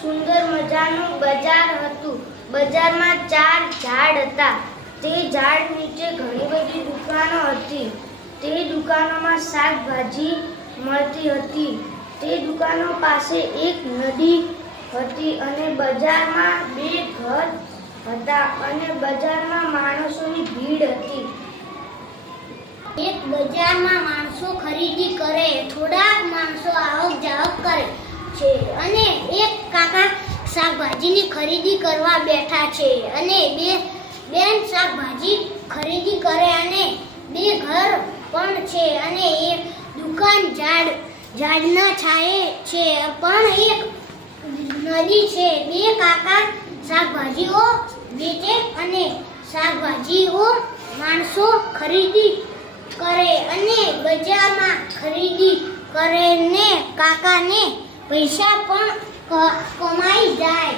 સુંદર મજાનું બજાર હતું. બજારમાં 4 ઝાડ હતા. તે ઝાડ નીચે ઘણી બધી દુકાનો હતી. તે દુકાનોમાં શાકભાજી મળતી હતી. તે દુકાનો પાસે એક નદી હતી અને બજારમાં 2 ઘર હતા અને બજારમાં માણસોની ભીડ હતી. એક બજારમાં માણસો ખરીદી કરે, થોડાક માણસો આવક જાવક કરે છે અને એક કાકા શાકભાજીની ખરીદી કરવા બેઠા છે અને બેન શાકભાજી ખરીદી કરે અને 2 ઘર પણ છે અને એક દુકાન ઝાડના છાયે છે પણ એક નદી છે. 2 કાકા શાકભાજીઓ વેચે અને શાકભાજીઓ માણસો ખરીદી કરે અને બજારમાં ખરીદી કરે ને કાકાને પૈસા પણ કમાઈ જાય.